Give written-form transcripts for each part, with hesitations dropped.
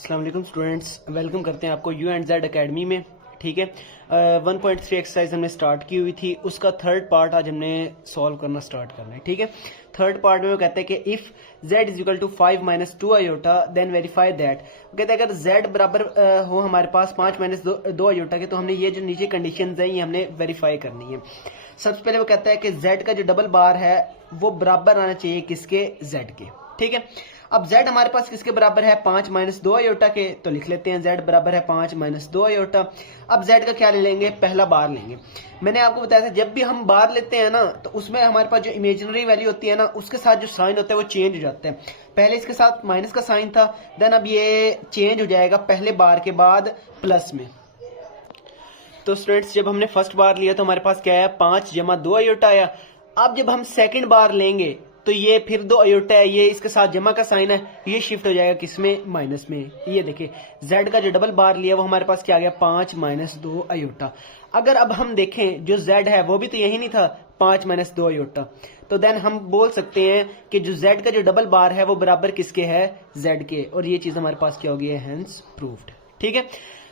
अस्सलाम वालेकुम students, welcome करते हैं आपको यू एंड जेड अकेडमी में। ठीक है, 1.3 एक्सरसाइज हमने स्टार्ट की हुई थी, उसका थर्ड पार्ट आज हमने सॉल्व करना स्टार्ट करना है। ठीक है, थर्ड पार्ट में वो कहते हैं कि if z is equal to 5 minus 2 iota then verify that. वो कहते हैं अगर z बराबर हो हमारे पास 5 माइनस 2 आयोटा के, तो हमने ये जो नीचे कंडीशंस है ये हमने वेरीफाई करनी है। सबसे पहले वो कहता है कि z का जो डबल बार है वो बराबर आना चाहिए किसके, z के। ठीक है, अब z हमारे पास किसके बराबर है, 5 माइनस 2 आयोटा के, तो लिख लेते हैं z बराबर है 5 माइनस 2 आयोटा। अब z का क्या ले लेंगे, पहला बार लेंगे। मैंने आपको बताया था जब भी हम बार लेते हैं ना, तो उसमें हमारे पास जो इमेजिनरी वैल्यू होती है ना, उसके साथ जो साइन होता है वो चेंज हो जाता है। पहले इसके साथ माइनस का साइन था, देन अब ये चेंज हो जाएगा पहले बार के बाद प्लस में। तो स्टूडेंट्स, जब हमने फर्स्ट बार लिया तो हमारे पास क्या है, 5 जमा 2 आयोटा आया। अब जब हम सेकंड बार लेंगे तो ये फिर 2 आयोटा है, ये इसके साथ जमा का साइन है, ये शिफ्ट हो जाएगा किसमें, माइनस में। ये देखिए z का जो डबल बार लिया वो हमारे पास क्या आ गया, 5 माइनस 2 आयोटा। अगर अब हम देखें जो z है वो भी तो यही नहीं था, 5 माइनस 2 आयोटा, तो देन हम बोल सकते हैं कि जो z का जो डबल बार है वो बराबर किसके है, z के, और ये चीज हमारे पास क्या होगी, हेंस प्रूव्ड। ठीक है,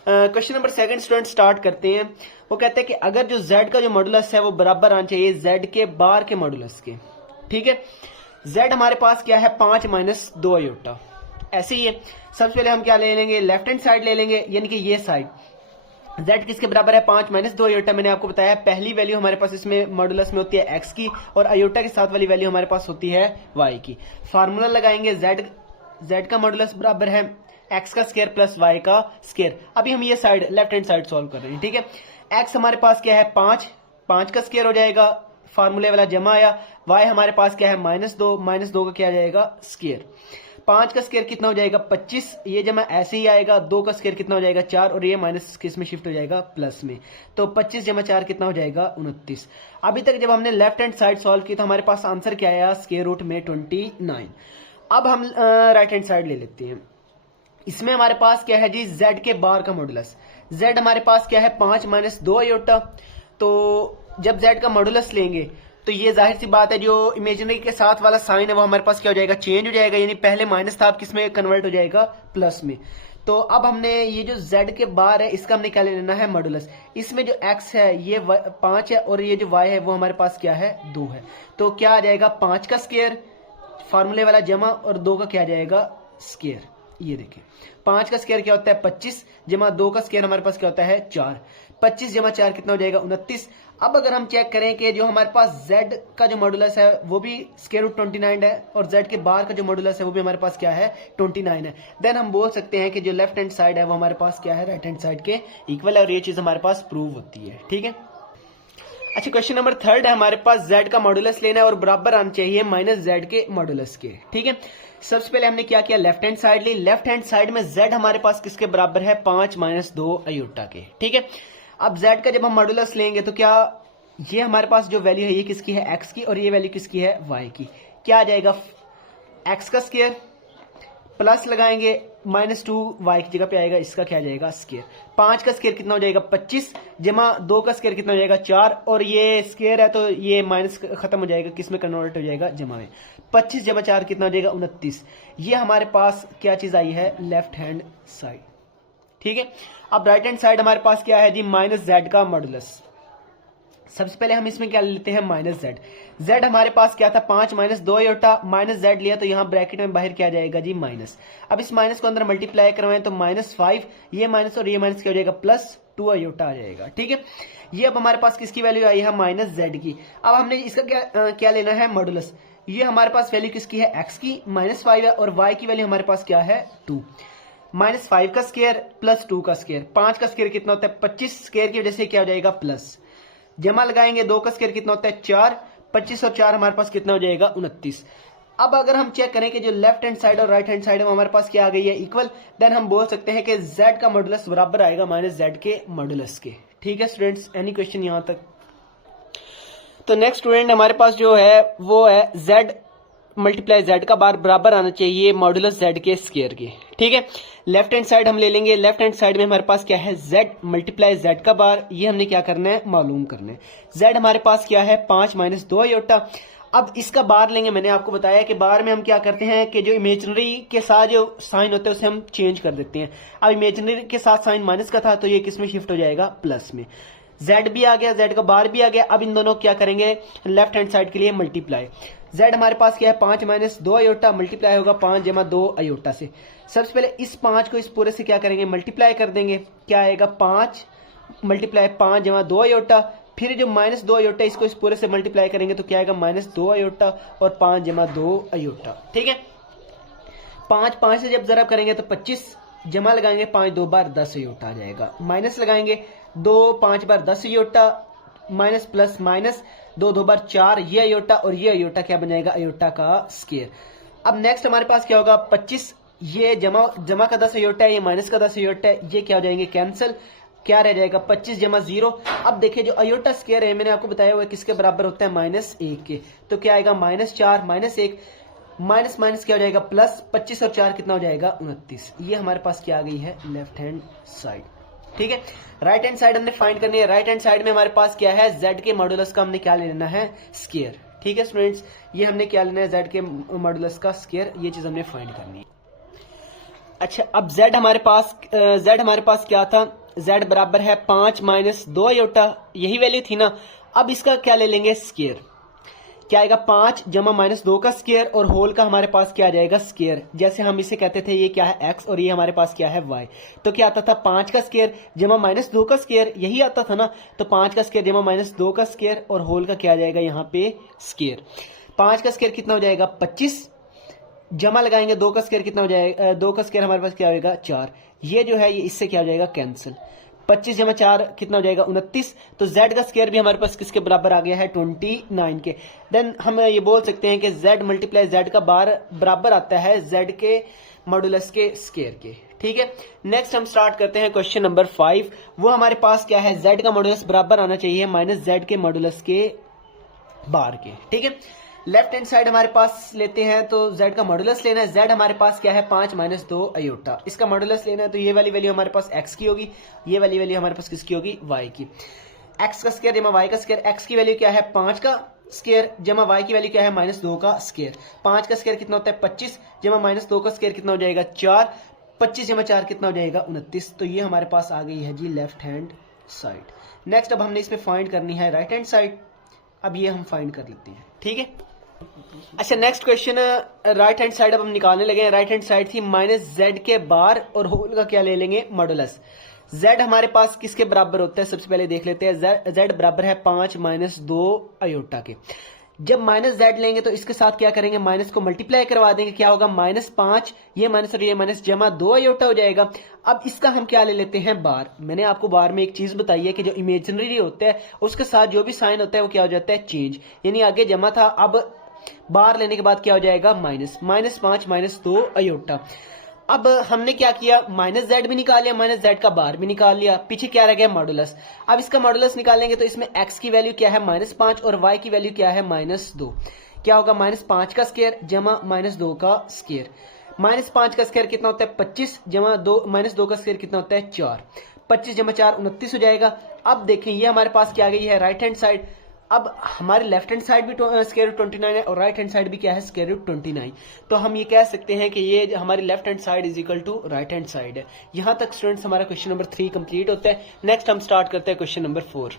question number second student start करते हैं। वो कहते हैं कि अगर जो z का जो मॉडुलस है वो बराबर आना चाहिए z के बार के मॉडुलस के। ठीक है, z हमारे पास क्या है, 5 माइनस 2 आयोटा। ऐसे ही है, सबसे पहले हम क्या ले लेंगे, लेफ्ट हैंड साइड ले लेंगे, यानी कि ये साइड z किसके बराबर है, 5 माइनस 2 आयोटा। मैंने आपको बताया पहली वैल्यू हमारे पास इसमें मॉडुलस में होती है x की, और आयोटा के साथ वाली वैल्यू हमारे पास होती है y की। फार्मूला लगाएंगे, z का मॉडुलस बराबर है x का स्क्वायर प्लस y का स्क्वायर। अभी हम ये side left hand side solve कर रहे हैं। ठीक है, x हमारे पास क्या है, 5 का स्क्वायर हो जाएगा, फार्मूले वाला जमा आया। y हमारे पास क्या है, माइनस दो का क्या आ जाएगा, स्क्वायर। 5 का स्क्वायर कितना हो जाएगा, 25, ये जमा ऐसे ही आएगा। 2 का स्क्वायर कितना हो जाएगा, 4, और ये माइनस किस में शिफ्ट हो जाएगा, प्लस में। तो 25 जमा 4 कितना हो जाएगा, 29। अभी तक जब हमने लेफ्ट हैंड साइड सॉल्व की तो हमारे पास आंसर क्या आया, स्क्वायर रूट में 29। अब हम राइट हैंड साइड ले लेते हैं। इसमें हमारे पास क्या है जी, z के बार का मॉडुलस। z हमारे पास क्या है, 5 माइनस 2 आयोटा। तो जब z का मॉडुलस लेंगे तो ये जाहिर सी बात है, जो इमेजिनरी के साथ वाला साइन है वो हमारे पास क्या हो जाएगा, चेंज हो जाएगा, यानी पहले माइनस था अब किसमें कन्वर्ट हो जाएगा, प्लस में। तो अब हमने ये जो z के बार है इसका हमने क्या ले लेना है, मॉडुलस। इसमें जो x है ये 5 है, और ये जो y है वो हमारे पास क्या है, 2 है। तो क्या आ जाएगा, 5 का स्क्वायर, फार्मूले वाला जमा, और 2 का क्या आ जाएगा, स्क्वायर। ये देखिए 5 का स्क्वायर क्या होता है, 25, जमा 2 का स्क्वायर हमारे पास क्या होता है, 4। 25 जमा 4 कितना हो जाएगा, 29। अब अगर हम चेक करें कि जो हमारे पास z का जो मॉडुलस है वो भी स्क्वायर रूट 29 है, और z के बार का जो मॉडुलस है वो भी हमारे पास क्या है, 29 है, देन हम बोल सकते हैं कि जो लेफ्ट हैंड साइड है वो हमारे पास क्या है, राइट हैंड साइड के इक्वल है, और ये चीज हमारे पास प्रूव होती है। ठीक है, अच्छा क्वेश्चन नंबर थर्ड है, हमारे पास z का मॉडुलस लेना है और बराबर आना चाहिए माइनस z के मॉडुलस के। ठीक है, सबसे पहले हमने क्या किया, लेफ्ट हैंड साइड ली। लेफ्ट हैंड साइड में z हमारे पास किसके बराबर है, 5 माइनस 2 आयोटा के। ठीक है, अब z का जब हम मॉडुलस लेंगे तो क्या ये हमारे पास जो वैल्यू है ये किसकी है, x की, और ये वैल्यू किसकी है, y की। क्या आ जाएगा, x का स्क्वायर प्लस लगाएंगे -2 y की जगह पे आएगा, इसका क्या आ जाएगा, स्क्वायर। 5 का स्क्वायर कितना हो जाएगा, 25, जमा 2 का स्क्वायर कितना हो जाएगा, 4, और ये स्क्वायर है तो ये माइनस खत्म हो जाएगा, किस में कन्वर्ट हो जाएगा, जमा में। 25 जमा 4 कितना हो जाएगा, 29। ये हमारे पास क्या चीज आई है, लेफ्ट हैंड साइड। ठीक है, अब राइट हैंड साइड हमारे पास क्या है जी, माइनस z का मॉडुलस। सबसे पहले हम इसमें क्या लेते हैं, माइनस z हमारे पास क्या था, 5 माइनस 2 आयोटा, माइनस z लिया तो यहाँ ब्रैकेट में बाहर क्या आ जाएगा जी, माइनस। अब इस माइनस को अंदर मल्टीप्लाई करवाएं तो -5, ये माइनस और ये माइनस क्या हो जाएगा, +2 आयोटा आ जाएगा। ठीक है, ये अब हमारे पास किसकी वैल्यू आई है, माइनस z की। अब हमने इसका क्या लेना है, मॉडुलस। ये हमारे पास वैल्यू किसकी है, x की, -5 है, और y की वैल्यू हमारे पास क्या है, 2। -5 का स्क्वायर प्लस 2 का स्क्वायर। 5 का स्क्वायर कितना होता है, 25, स्क्वायर की वजह से क्या हो जाएगा, प्लस। जमा लगाएंगे, 2 का स्क्वायर कितना होता है, 4, 25 और 4 हमारे पास कितना हो जाएगा, 29। अब अगर हम चेक करें कि जो लेफ्ट हैंड साइड और राइट हैंड साइड है वो हमारे पास क्या आ गई है, इक्वल, देन हम बोल सकते हैं कि z का मॉडुलस बराबर आएगा माइनस z के मॉडुलस के। ठीक है स्टूडेंट्स, एनी क्वेश्चन यहां तक। तो नेक्स्ट स्टूडेंट हमारे पास जो है वो है z मल्टीप्लाई z का बार बराबर आना चाहिए मॉडुलस z के स्क्वायर के। ठीक है, लेफ्ट हैंड साइड हम ले लेंगे। लेफ्ट हैंड साइड में हमारे पास क्या है, z मल्टीप्लाई z का बार, ये हमने क्या करना है, मालूम करना है। z हमारे पास क्या है, 5 माइनस 2 आयोटा। अब इसका बार लेंगे, मैंने आपको बताया कि बार में हम क्या करते हैं कि जो इमेजिनरी के साथ जो साइन होते हैं उसे हम चेंज कर देते हैं। अब इमेजिनरी के साथ साइन माइनस का था तो ये किस में शिफ्ट हो जाएगा, प्लस में। z भी आ गया, z का बार भी आ गया। अब इन दोनों क्या करेंगे, लेफ्ट हैंड साइड के लिए मल्टीप्लाई। z हमारे पास क्या है, 5 माइनस 2 अयोटा, मल्टीप्लाई होगा 5 जमा 2 अयोटा से। सबसे पहले इस 5 को इस पूरे से क्या करेंगे, मल्टीप्लाई कर देंगे। क्या आएगा, 5 मल्टीप्लाई 5 जमा 2 अयोटा, फिर जो माइनस 2 अयोटा इसको इस पूरे से मल्टीप्लाई करेंगे तो क्या आएगा, माइनस 2 अयोटा और 5 जमा 2 अयोटा। ठीक है, 5 से जब जरब करेंगे तो 25, जमा लगाएंगे 5 2 बार 10 अयोटा आ जाएगा, माइनस लगाएंगे 2 5 बार 10 अयोटा, माइनस प्लस माइनस 2 2 बार 4, ये अयोटा और ये अयोटा क्या बन जाएगा, अयोटा का स्क्वायर। अब नेक्स्ट हमारे पास क्या होगा, 25, ये जमा का 10 अयोटा है, ये माइनस का 10 अयोटा है, ये क्या हो जाएंगे कैंसिल, क्या रह जाएगा 25 जमा 0। अब देखिए जो अयोटा स्क्वायर है मैंने आपको बताया हुआ है किसके बराबर होता है, -1 के। तो क्या आएगा, -4 -1 माइनस माइनस क्या हो जाएगा, प्लस 25 और 4 कितना हो जाएगा, 29। ये हमारे पास क्या आ गई है, लेफ्ट हैंड साइड। ठीक है, राइट हैंड साइड हमने फाइंड करनी है। राइट हैंड साइड में हमारे पास क्या है, z के मॉडुलस का हमने क्या लेना है, स्क्वायर। ठीक है स्टूडेंट्स, ये हमने क्या लेना है, z के मॉडुलस का स्क्वायर, ये चीज हमने फाइंड करनी है। अच्छा, अब z हमारे पास क्या था, z बराबर है 5 माइनस 2 अयोटा, यही वैल्यू थी ना। अब इसका क्या ले लेंगे, स्क्वायर। क्या आएगा, 5 जमा माइनस 2 का स्क्वायर और होल का हमारे पास क्या आ जाएगा, स्क्वायर। जैसे हम इसे कहते थे ये क्या है x और ये हमारे पास क्या है y। तो क्या आता था, 5 का स्क्वायर जमा माइनस 2 का स्क्वायर, यही आता था ना। तो 5 का स्क्वायर जमा माइनस 2 का स्क्वायर और होल का क्या आ जाएगा यहाँ पे, स्क्वायर। 5 का स्क्वायर कितना हो जाएगा, 25, जमा लगाएंगे 2 का स्क्वायर कितना हो जाएगा, 2 का स्क्वायर हमारे पास क्या होगा, 4। ये जो है ये इससे क्या हो जाएगा, कैंसिल। 25 जमा 4 कितना हो जाएगा, 29। तो z का स्क्वायर भी हमारे पास किसके बराबर आ गया है, 29 के। देन हम ये बोल सकते हैं कि z मल्टीप्लाई z का बार बराबर आता है z के मॉडुलस के स्क्वायर के। ठीक है, नेक्स्ट हम स्टार्ट करते हैं क्वेश्चन नंबर 5। वो हमारे पास क्या है, z का मॉडुलस बराबर आना चाहिए माइनस z के मॉडुलस के बार के। ठीक है, लेफ्ट हैंड साइड हमारे पास लेते हैं तो z का मॉडुलस लेना है। z हमारे पास क्या है, 5 माइनस 2 अयोटा, इसका मॉडुलस लेना है। तो ये वाली वैल्यू हमारे पास x की होगी, ये वाली वैल्यू हमारे पास किसकी होगी, y की। x का स्क्वायर जमा y का स्क्वायर, x की वैल्यू क्या है, 5 का स्क्वायर जमा y की वैल्यू क्या है, -2 का स्क्वायर। 5 का स्क्वायर कितना होता है, 25 जमा -2 का स्क्वायर कितना हो जाएगा, 4। 25 जमा 4 कितना हो जाएगा, 29। तो ये हमारे पास आ गई है जी लेफ्ट हैंड साइड। नेक्स्ट अब हमने इसमें फाइंड करनी है राइट हैंड साइड। अब ये हम फाइंड कर लेते हैं। ठीक है, अच्छा next question, right hand side अब हम निकालने लगे हैं। राइट हैंड साइड थी -z के बार और होल का क्या ले लेंगे, मॉडुलस। z हमारे पास किसके बराबर होता है, सबसे पहले देख लेते हैं। z बराबर है 5 माइनस 2 अयोटा के। जब -z लेंगे तो इसके साथ क्या करेंगे, माइनस को मल्टीप्लाई करवा देंगे, क्या होगा, -5, ये माइनस और ये माइनस, जमा 2 अयोटा हो जाएगा। अब इसका हम क्या ले लेते हैं, बार। मैंने आपको बार में एक चीज बताई है कि जो इमेजिनरी होता है उसके साथ जो भी साइन होता है वो क्या हो जाता है, चेंज। यानी आगे जमा था, अब बार लेने के बाद क्या हो जाएगा, -5 माइनस 2 अयोटा। अब हमने क्या किया, -z भी निकाल लिया, -z का बार भी निकाल लिया, पीछे क्या रह गया, मॉडुलस। अब इसका मॉडुलस निकालेंगे तो इसमें x की वैल्यू क्या है, -5 और y की वैल्यू क्या है, -2। क्या होगा, -5 का स्क्वायर जमा -2 का स्क्वायर। -5 का स्क्वायर कितना होता है, 25 जमा -2 का स्क्वायर कितना होता है, 4। 25 जमा 4 29 हो जाएगा। अब देखें ये हमारे पास क्या आ गई है, राइट हैंड साइड। अब हमारे लेफ्ट हैंड साइड भी स्क्वायर रूट 29 है और राइट हैंड साइड भी क्या है, स्क्वायर रूट 29। तो हम ये कह सकते हैं कि ये हमारी left hand side is equal to right hand side है। यहां तक स्टूडेंट्स हमारा क्वेश्चन नंबर 3 कंप्लीट होता है। नेक्स्ट हम स्टार्ट करते हैं क्वेश्चन नंबर 4।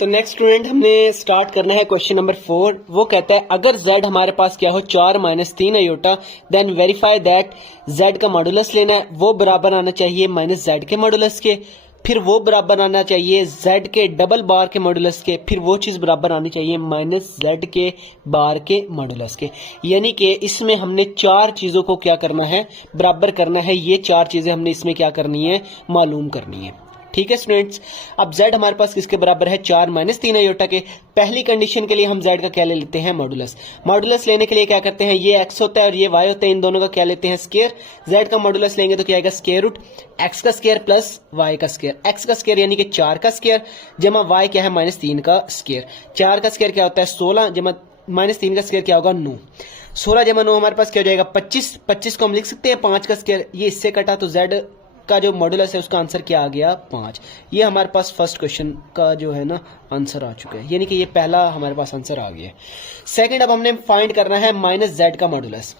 तो नेक्स्ट स्टूडेंट हमने स्टार्ट करना है क्वेश्चन नंबर 4। वो कहता है अगर z हमारे पास क्या हो 4 minus 3 iota, then verify that z का मॉडुलस लेना है, वो बराबर आना चाहिए -z के मॉडुलस के, फिर वो बराबर आना चाहिए z के डबल बार के मॉडुलस के, फिर वो चीज बराबर आनी चाहिए -z के बार के मॉडुलस के। यानी कि इसमें हमने 4 चीजों को क्या करना है, बराबर करना है। ये 4 चीजें हमने इसमें क्या करनी है, मालूम करनी है। ठीक है स्टूडेंट्स, अब z हमारे पास किसके बराबर है, 4 माइनस 3 अयोटा के। पहली कंडीशन के लिए हम z का क्या ले लेते हैं, मॉडुलस। मॉडुलस लेने के लिए क्या करते हैं, ये x होता है और ये y होता है, इन दोनों का क्या लेते हैं, स्क्वायर। z का मॉडुलस लेंगे तो क्या आएगा, स्क्वायर रूट x का स्क्वायर प्लस y का स्क्वायर। x का स्क्वायर यानी कि 4 का स्क्वायर जमा y क्या है, -3 का स्क्वायर। 4 का स्क्वायर क्या होता है, 16 जमा -3 का स्क्वायर क्या होगा, 9। 16 जमा 9 हमारे पास क्या हो जाएगा, 25। 25 को हम लिख सकते हैं 5 का स्क्वायर, ये इससे कटा तो z का जो मॉडुलस है उसका आंसर क्या आ गया 5। ये हमारे पास फर्स्ट क्वेश्चन का जो है ना आंसर आ चुका है, यानी कि ये पहला हमारे पास आंसर आ गया है। सेकंड, अब हमने फाइंड करना है माइनस जेड का मॉडुलस।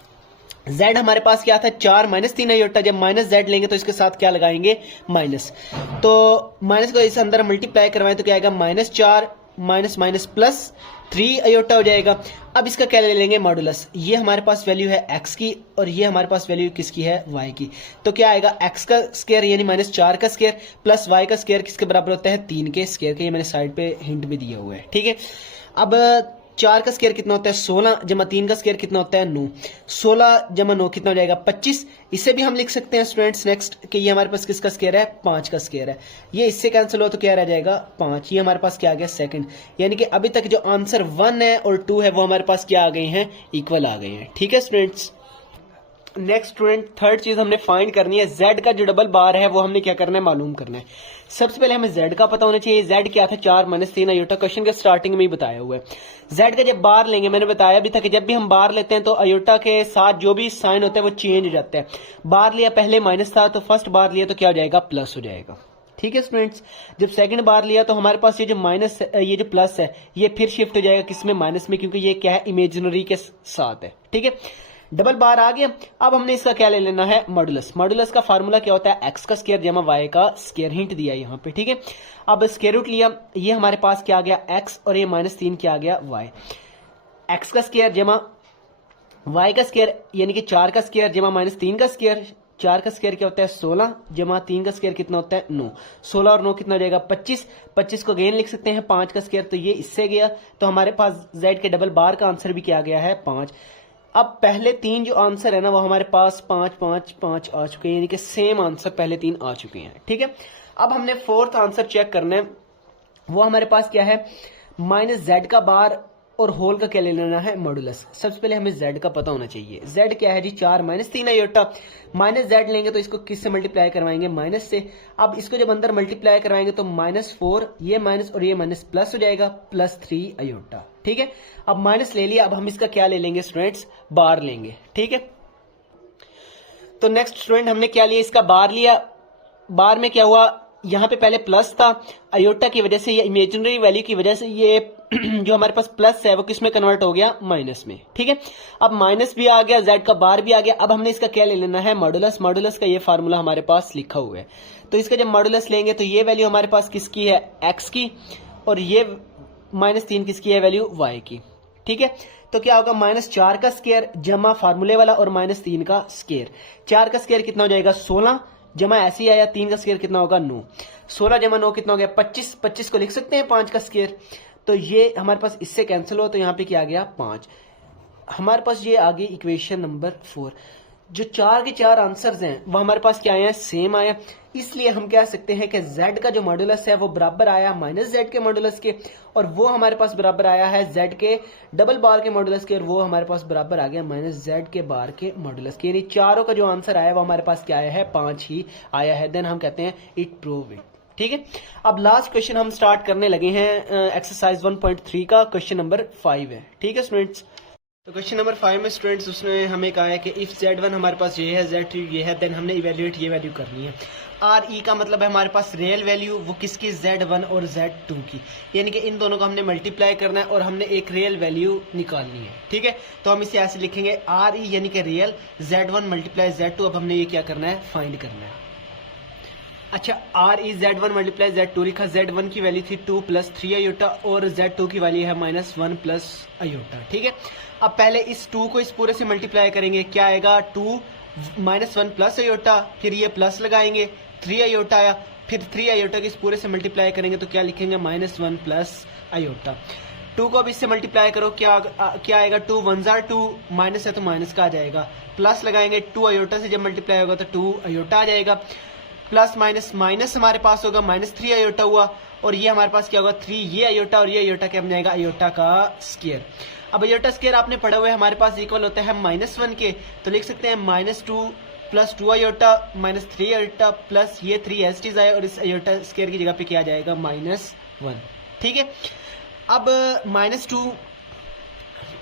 z हमारे पास क्या था 4 माइनस 3 आयोटा, जब माइनस z लेंगे तो इसके साथ क्या लगाएंगे माइनस, तो माइनस को इस अंदर मल्टीप्लाई करवाएं तो क्या आएगा -4 माइनस माइनस प्लस 3 आयोटा हो जाएगा। अब इसका क्या ले लेंगे मॉडुलस, ये हमारे पास वैल्यू है x की और ये हमारे पास वैल्यू किसकी है y की, तो क्या आएगा x का स्क्वायर यानी -4 का स्क्वायर प्लस y का स्क्वायर किसके बराबर होता है 3 के स्क्वायर के, ये मैंने साइड पे हिंट भी दिया हुआ है, ठीक है। अब 4 का स्क्वायर कितना होता है 16 जमा 3 का स्क्वायर कितना होता है 9, 16 जमा 9 कितना हो जाएगा 25। इसे भी हम लिख सकते हैं स्टूडेंट्स नेक्स्ट कि ये हमारे पास किसका स्क्वायर है 5 का स्क्वायर है, ये इससे कैंसिल हो तो क्या रह जाएगा 5। ये हमारे पास क्या आ गया सेकंड, यानी कि अभी तक जो आंसर 1 है और 2 है वो हमारे पास क्या आ गए हैं इक्वल आ गए हैं, ठीक है स्टूडेंट्स। नेक्स्ट स्टूडेंट थर्ड चीज हमने फाइंड करनी है, z का जो डबल बार है वो हमने क्या करना है मालूम करना है। सबसे पहले हमें z का पता होना चाहिए, z क्या था 4 माइनस 3 आयोटा, क्वेश्चन के स्टार्टिंग में ही बताया हुआ है। z का जब बार लेंगे, मैंने बताया भी था कि जब भी हम बार लेते हैं तो आयोटा के साथ जो भी साइन होता है वो चेंज हो जाता है। बार लिया पहले माइनस था तो फर्स्ट बार लिया तो क्या हो जाएगा प्लस हो जाएगा, ठीक है स्टूडेंट्स। जब सेकंड बार लिया तो हमारे पास ये जो माइनस ये जो प्लस है ये फिर शिफ्ट हो जाएगा किसमें माइनस में, क्योंकि ये क्या है इमेजिनरी के साथ है, ठीक है। डबल बार आ गया। अब हमने इसका क्या ले लेना है मॉडुलस। मॉडुलस का फार्मूला क्या होता है x का स्क्वायर जमा y का स्क्वायर, हिंट दिया यहाँ पे, ठीक है। अब स्क्वायर रूट लिया, ये हमारे पास क्या आ गया x और ये -3 क्या आ गया y। x का स्क्वायर जमा y का स्क्वायर यानी कि 4 का स्क्वायर जमा -3 का स्क्वायर, 4 का स्क्वायर क्या होता है 16 जमा 3 का स्क्वायर कितना होता है 9, 16 और 9 कितना हो जाएगा 25, 25 को अगेन लिख सकते हैं 5 का स्क्वायर, तो ये इससे गया, तो हमारे पास z के डबल बार का आंसर भी क्या गया है 5। अब पहले 3 जो आंसर है ना वो हमारे पास 5 5 5 आ चुके हैं, यानी कि सेम आंसर पहले 3 आ चुके हैं, ठीक है। अब हमने फोर्थ आंसर चेक करना है, वो हमारे पास क्या है -z का बार और होल का क्या ले लेना है मॉडुलस। सबसे पहले हमें z का पता होना चाहिए, z क्या है जी 4 माइनस 3 आयोटा, माइनस z लेंगे तो इसको किससे मल्टीप्लाई करवाएंगे माइनस से। अब इसको जब अंदर मल्टीप्लाई करवाएंगे तो -4 ये माइनस और ये माइनस प्लस हो जाएगा +3 आयोटा, ठीक है। अब माइनस ले लिया, अब हम इसका क्या ले लेंगे स्टूडेंट्स बार लेंगे, ठीक है। तो नेक्स्ट स्टूडेंट हमने क्या लिया इसका बार लिया, बार में क्या हुआ यहाँ पे पहले प्लस था, आयोटा की वजह से ये इमेजिनरी वैल्यू की वजह से ये जो हमारे पास प्लस है वो किस में कन्वर्ट हो गया माइनस में, ठीक है। अब माइनस भी आ गया, z का बार भी आ गया। अब हमने इसका क्या ले लेना है मॉडुलस। मॉडुलस का ये फार्मूला हमारे पास लिखा हुआ है, तो इसका जब मॉडुलस लेंगे तो ये वैल्यू हमारे पास किसकी है x की और ये -3 किसकी है वैल्यू y की, ठीक है। तो क्या होगा -4 का स्क्वायर जमा फार्मूले वाला और -3 का स्क्वायर, 4 का स्क्वायर कितना हो जाएगा 16 जमा ऐसे ही आया 3 का स्क्वायर कितना होगा 9, 16 जमा 9 कितना हो गया 25, 25 को लिख सकते हैं 5 का स्क्वायर, तो ये हमारे पास इससे कैंसिल हो तो यहाँ पे क्या आ गया 5। हमारे पास ये आ गई इक्वेशन नंबर 4। जो 4 के 4 आंसर्स हैं वो हमारे पास क्या आए हैं सेम आया, इसलिए हम कह सकते हैं कि z का जो मॉडुलस है वो बराबर आया -z के मॉडुलस के, और वो हमारे पास बराबर आया है z के डबल बार के मॉडुलस के, और वो हमारे पास बराबर आ गया -z के बार के मॉडुलस के, यानी चारों का जो आंसर आया वो हमारे पास क्या आया है 5 ही आया है। देन हम कहते हैं इट प्रूव इट, ठीक है। अब लास्ट क्वेश्चन हम स्टार्ट करने लगे हैं, एक्सरसाइज 1.3 का क्वेश्चन नंबर 5 है, ठीक है स्टूडेंट्स। तो क्वेश्चन नंबर 5 में स्टूडेंट्स उसने हमें कहा है कि इफ z1 हमारे पास ये है z2 ये है, देन हमने इवेल्युएट ये वैल्यू करनी है। RE का मतलब है हमारे पास रियल वैल्यू, वो किसकी z1 और z2 की, यानी कि इन दोनों को हमने मल्टीप्लाई करना है और हमने एक रियल वैल्यू निकालनी है, ठीक है। तो हम इसे ऐसे लिखेंगे RE यानी कि रियल, z1 मल्टीप्लाई z2। अब हमने ये क्या करना है फाइंड करना है। अच्छा RE z1 मल्टीप्लाई z2 लिखा, z1 की वैल्यू थी 2 + 3 आयोटा और z2 की वैल्यू है -1 + आयोटा, ठीक है। अब पहले इस 2 को इस पूरे से मल्टीप्लाई करेंगे, क्या आएगा 2 -1 + आयोटा, फिर ये प्लस लगाएंगे 3 आयोटा आया, फिर 3 आयोटा के इस पूरे से मल्टीप्लाई करेंगे तो क्या लिखेंगे -1 + आयोटा। 2 को अब इससे मल्टीप्लाई करो, क्या आएगा 2 1 * 2, माइनस है तो माइनस का आ जाएगा, प्लस लगाएंगे 2 आयोटा से जब मल्टीप्लाई होगा तो 2 आयोटा आ जाएगा, प्लस माइनस माइनस हमारे पास होगा -3 आयोटा हुआ, और ये हमारे पास क्या होगा 3 ये आयोटा और ये आयोटा क्या बन जाएगा आयोटा का स्क्वायर। अब आयोटा स्क्वायर आपने पढ़ा हुआ है हमारे पास इक्वल होता है -1 के, तो लिख सकते हैं -2 + 2 आयोटा -3 आयोटा प्लस ये 3 एस टीज आए और इस आयोटा स्क्वायर की जगह पे क्या आ जाएगा -1, ठीक है। अब -2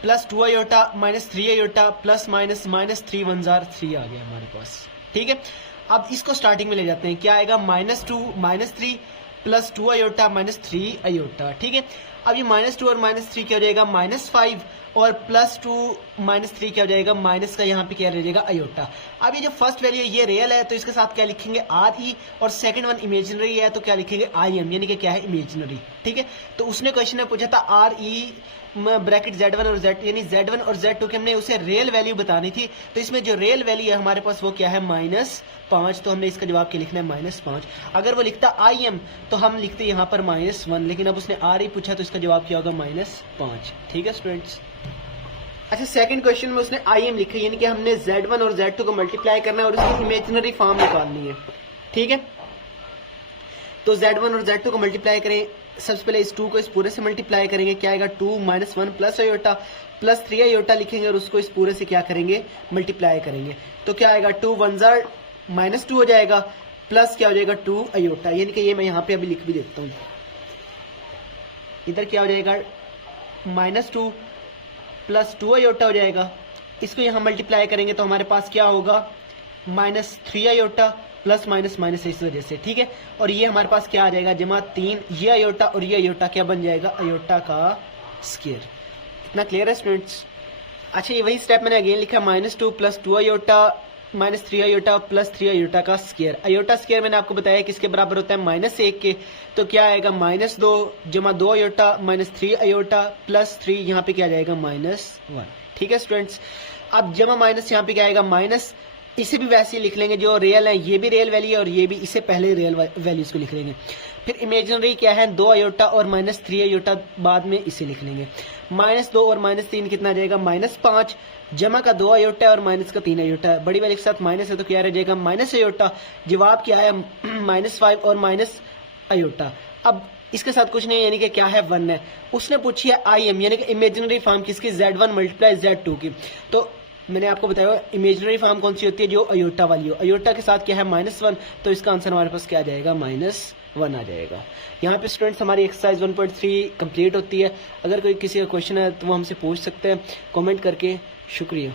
+ 2 आयोटा -3 आयोटा प्लस माइनस -3 1 * 3 आ गया हमारे पास, ठीक है। अब इसको स्टार्टिंग में ले जाते हैं, क्या आएगा -2 -3 प्लस 2 आयोटा माइनस 3 आयोटा, ठीक है। अब ये -2 और -3 क्या हो जाएगा -5 और +2 -3 क्या हो जाएगा माइनस का यहाँ पे क्या रह जाएगा आयोटा। अब ये जो फर्स्ट वैल्यू है ये रियल है तो इसके साथ क्या लिखेंगे RE और सेकंड वन इमेजिनरी है तो क्या लिखेंगे IM, यानी कि क्या है इमेजिनरी, ठीक है। तो उसने क्वेश्चन में पूछा था RE ब्रैकेट Z1 और Z यानी Z1 और Z2 की हमने उसे रियल वैल्यू बतानी थी, तो इसमें जो रियल वैल्यू है हमारे पास वो क्या है -5, तो हमने इसका जवाब क्या लिखना है -5। अगर वो लिखता IM तो हम लिखते यहाँ पर -1, लेकिन अब उसने RE पूछा तो इसका जवाब क्या होगा -5, ठीक है स्टूडेंट्स। अच्छा, सेकंड क्वेश्चन में उसने IM लिखा है, यानी कि हमने Z1 और Z2 को मल्टीप्लाई करना है और उसकी इमेजिनरी फॉर्म निकालनी है, ठीक है। तो Z1 और Z2 को मल्टीप्लाई करें, सबसे पहले इस 2 को इस पूरे से मल्टीप्लाई करेंगे, क्या आएगा 2 -1 प्लस आयोटा प्लस 3 आयोटा लिखेंगे और उसको इस पूरे से क्या करेंगे मल्टीप्लाई करेंगे, तो क्या आएगा 2 1 -2 हो जाएगा प्लस क्या हो जाएगा 2 आयोटा, यानी कि ये मैं यहाँ पे अभी लिख भी देता हूँ। इधर क्या हो जाएगा -2 प्लस 2 आयोटा हो जाएगा, इसको यहाँ मल्टीप्लाई करेंगे तो हमारे पास क्या होगा -3 आयोटा प्लस माइनस माइनस इस वजह से, ठीक है। और ये हमारे पास क्या आ जाएगा जमा 3, ये आयोटा और ये आयोटा क्या बन जाएगा आयोटा का स्क्वायर। इतना क्लियर है स्टूडेंट्स। अच्छा, ये वही स्टेप मैंने अगेन लिखा -2 plus 2 iota -3 iota plus 3 iota का स्क्वायर। आयोटा स्क्वायर मैंने आपको बताया किसके बराबर होता है -1 के, तो क्या आएगा -2 जमा 2 आयोटा -3 आयोटा प्लस 3 यहाँ पे क्या जाएगा -1, ठीक है स्टूडेंट्स। अब जमा माइनस यहाँ पे क्या आएगा माइनस, इसे भी वैसे ही लिख लेंगे, जो रियल है ये भी रियल वैल्यू है और ये भी, इससे पहले रियल वैल्यूज को लिख लेंगे। फिर इमेजिनरी क्या है 2 आयोटा और -3 आयोटा बाद में इसे लिख लेंगे। -2 और -3 कितना आ जाएगा -5 जमा का 2 आयोटा और माइनस का 3 आयोटा, बड़ी वैल्यू के साथ माइनस है तो क्या रह जाएगा माइनस आयोटा। जवाब क्या है -5 और माइनस आयोटा। अब इसके साथ कुछ नहीं, यानी कि क्या है 1 है। उसने पूछी है IM यानी कि इमेजिनरी फॉर्म किसकी Z1 मल्टीप्लाई Z2 की, तो मैंने आपको बताया इमेजिनरी फॉर्म कौन सी होती है जो अयोटा वाली हो। अयोटा के साथ क्या है -1, तो इसका आंसर हमारे पास क्या आ जाएगा -1 आ जाएगा। यहाँ पे स्टूडेंट्स हमारी एक्सरसाइज 1.3 कंप्लीट होती है। अगर कोई किसी का क्वेश्चन है तो वो हमसे पूछ सकते हैं कमेंट करके। शुक्रिया।